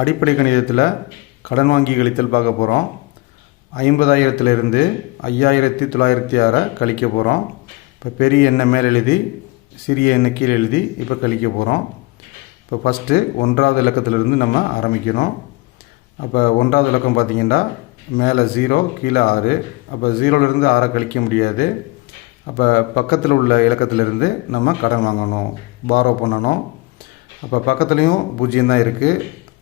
அடிப்படை கணிதத்தில் கடன் வாங்கி கழித்தல் பார்க்க போகிறோம். 50,000 5,906 கழிக்க போகிறோம். இப்போ பெரிய எண்ணை மேல் எழுதி சிறிய எண்ணை கீழே எழுதி இப்போ கழிக்க போகிறோம். இப்போ ஃபஸ்ட்டு 1வது இலக்கத்திலிருந்து நம்ம ஆரம்பிக்கணும். அப்போ 1வது இலக்கம் பார்த்திங்கன்னா மேலே 0 கீழே 6. அப்போ 0லேருந்து 6 கழிக்க முடியாது. அப்போ பக்கத்தில் உள்ள இலக்கத்திலிருந்து நம்ம கடன் வாங்கணும், பாரோ பண்ணணும். அப்போ பக்கத்துலேயும் 0 தான் இருக்குது.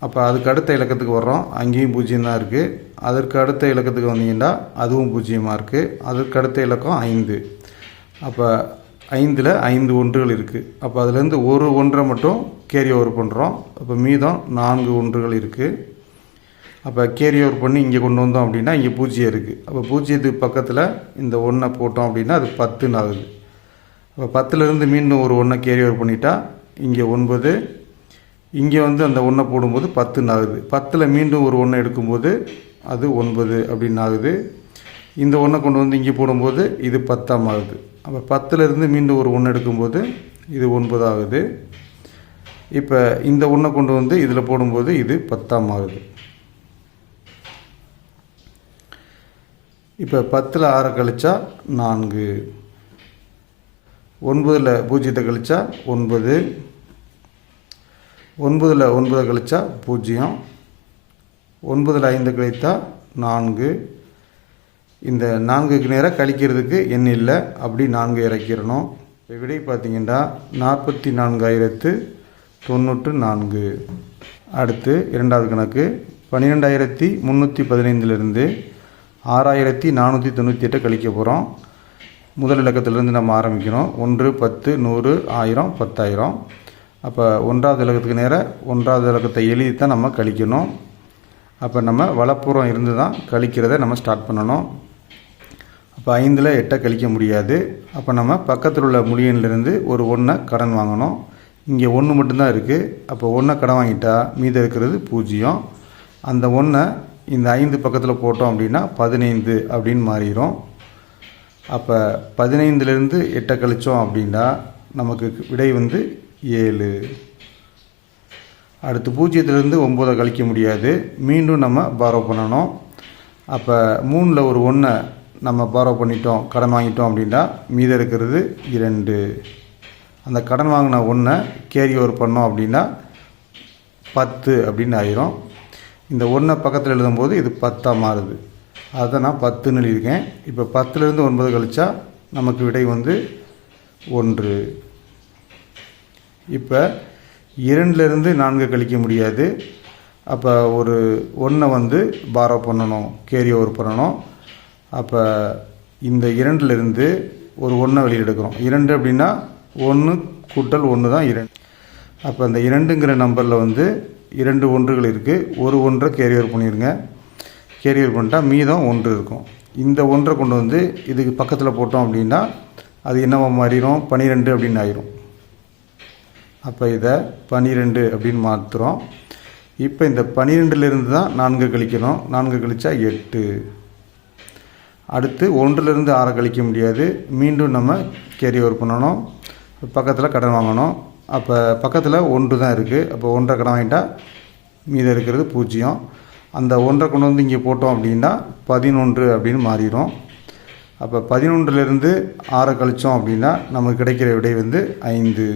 அப்போ அதுக்கு அடுத்த இலக்கத்துக்கு வர்றோம், அங்கேயும் 0 தான் இருக்குது. அதற்கு அடுத்த இலக்கத்துக்கு வந்தீங்கன்னா அதுவும் 0 இருக்குது. அதற்கு அடுத்த இலக்கம் 5. அப்போ 5ல் 5 ஒன்றுகள் இருக்குது. அப்போ அதுலேருந்து ஒரு ஒன்றை மட்டும் கேரி ஓவர் பண்ணுறோம். அப்போ மீதம் 4 ஒன்றுகள் இருக்குது. அப்போ கேரி ஓவர் பண்ணி இங்கே கொண்டு வந்தோம் அப்படின்னா இங்கே 0 இருக்குது. அப்போ 0த்துக்கு பக்கத்தில் இந்த 1 போட்டோம் அப்படின்னா அது 10 ஆகுது. அப்போ 10லேருந்து மீண்டும் ஒரு 1 கேரி ஓவர் பண்ணிட்டா இங்கே 9. இங்கே அந்த 1 போடும்போது 10 ஆகுது. 10ல் மீண்டும் ஒரு 1 எடுக்கும்போது அது 9 அப்படின்னு ஆகுது. இந்த 1 கொண்டு வந்து இங்கே போடும்போது இது 10 ஆகுது. அப்போ 10லேருந்து மீண்டும் ஒரு 1 எடுக்கும்போது இது 9 ஆகுது. இப்போ இந்த 1 கொண்டு வந்து இதில் போடும்போது இது 10 ஆகுது. இப்போ 10ல் 6 கழிச்சா 4, 9ல் 0 கழிச்சா 9, 9ல் 9 கழிச்சா 0, 9ல் 5 கழித்தா 4. இந்த 4க்கு நேராக கழிக்கிறதுக்கு எண் இல்லை, அப்படி 4 இறக்கிடணும். விடை பார்த்திங்கன்னா 44,094. அடுத்து 2வது கணக்கு 12,315லிருந்து 6,498 கழிக்க போகிறோம். முதல் இலக்கத்திலிருந்து நம்ம ஆரம்பிக்கணும். 1, 10, 100, 1000, 10,000. அப்போ 1வது இலக்கத்துக்கு நேராக 1வது இலக்கத்தை எழுதி தான் நம்ம கழிக்கணும். அப்போ நம்ம வலப்புறம் இருந்து தான் கழிக்கிறத நம்ம ஸ்டார்ட் பண்ணணும். அப்போ 5ல் 8 கழிக்க முடியாது. அப்போ நம்ம பக்கத்தில் உள்ள முழியன்லேருந்து ஒரு 1 கடன் வாங்கணும். இங்கே 1 மட்டும்தான் இருக்குது. அப்போ 1 கடன் வாங்கிட்டா மீதம் இருக்கிறது 0. அந்த 1 இந்த 5 பக்கத்தில் போட்டோம் அப்படின்னா 15 அப்படின்னு மாறிடும். அப்போ 15லேருந்து 8 கழித்தோம் அப்படின்னா நமக்கு விடை 7. அடுத்து 0லேருந்து 9 கழிக்க முடியாது, மீண்டும் நம்ம பாரோ பண்ணணும். அப்போ 3ல் ஒரு 1 நம்ம பாரோ பண்ணிட்டோம், கடன் வாங்கிட்டோம் அப்படின்னா மீதம் இருக்கிறது 2. அந்த கடன் வாங்கின 1 கேரி ஓவர் பண்ணோம் அப்படின்னா 10 அப்படின்னு ஆயிரும். இந்த 1 பக்கத்தில் எழுதும்போது இது 10 மாறுது. அதை நான் 10ன்னு எழுதியிருக்கேன். இப்போ 10லேருந்து 9 கழிச்சா நமக்கு விடை 1. இப்போ 2லேருந்து 4 கழிக்க முடியாது. அப்போ ஒரு 1 பாரோ பண்ணணும், கேரி ஓவர் பண்ணணும். அப்போ இந்த 2லேருந்து ஒரு 1 வெளியே எடுக்கிறோம். 2 அப்படின்னா 1 கூட்டல் 1 தான் 2. அப்போ அந்த 2ங்கிற நம்பரில் 2 ஒன்றுகள் இருக்குது. ஒரு 1 கேரி ஓவர் பண்ணிடுங்க. கேரி ஓவர் பண்ணிட்டா மீதம் 1 இருக்கும். இந்த 1 கொண்டு வந்து இதுக்கு பக்கத்தில் போட்டோம் அப்படின்னா அது என்னவா மாறிடும், 12 அப்படின்னு ஆயிரும். அப்போ இதை 12 அப்படின்னு மாற்றுறோம். இப்போ இந்த 12லேருந்து தான் 4 கழிக்கணும். 4 கழிச்சா 8. அடுத்து 1லேருந்து 6 கழிக்க முடியாது, மீண்டும் நம்ம கேரி ஓவர் பண்ணணும். பக்கத்தில் கடன் வாங்கணும். அப்போ பக்கத்தில் 1 தான் இருக்குது. அப்போ 1 கடன் வாங்கிட்டா மீதம் இருக்கிறது 0. அந்த 1 கொண்டு வந்து இங்கே போட்டோம் அப்படின்னா 11 அப்படின்னு மாறிடும். அப்போ 11லேருந்து 6 கழித்தோம் அப்படின்னா நமக்கு கிடைக்கிற விடை 5.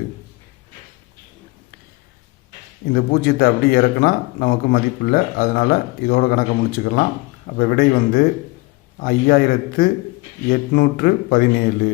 இந்த 0த்தை அப்படி இறக்குனா நமக்கு மதிப்பு இல்லை, அதனால் இதோட கணக்கை முடிச்சுக்கலாம். அப்போ விடை 5,817.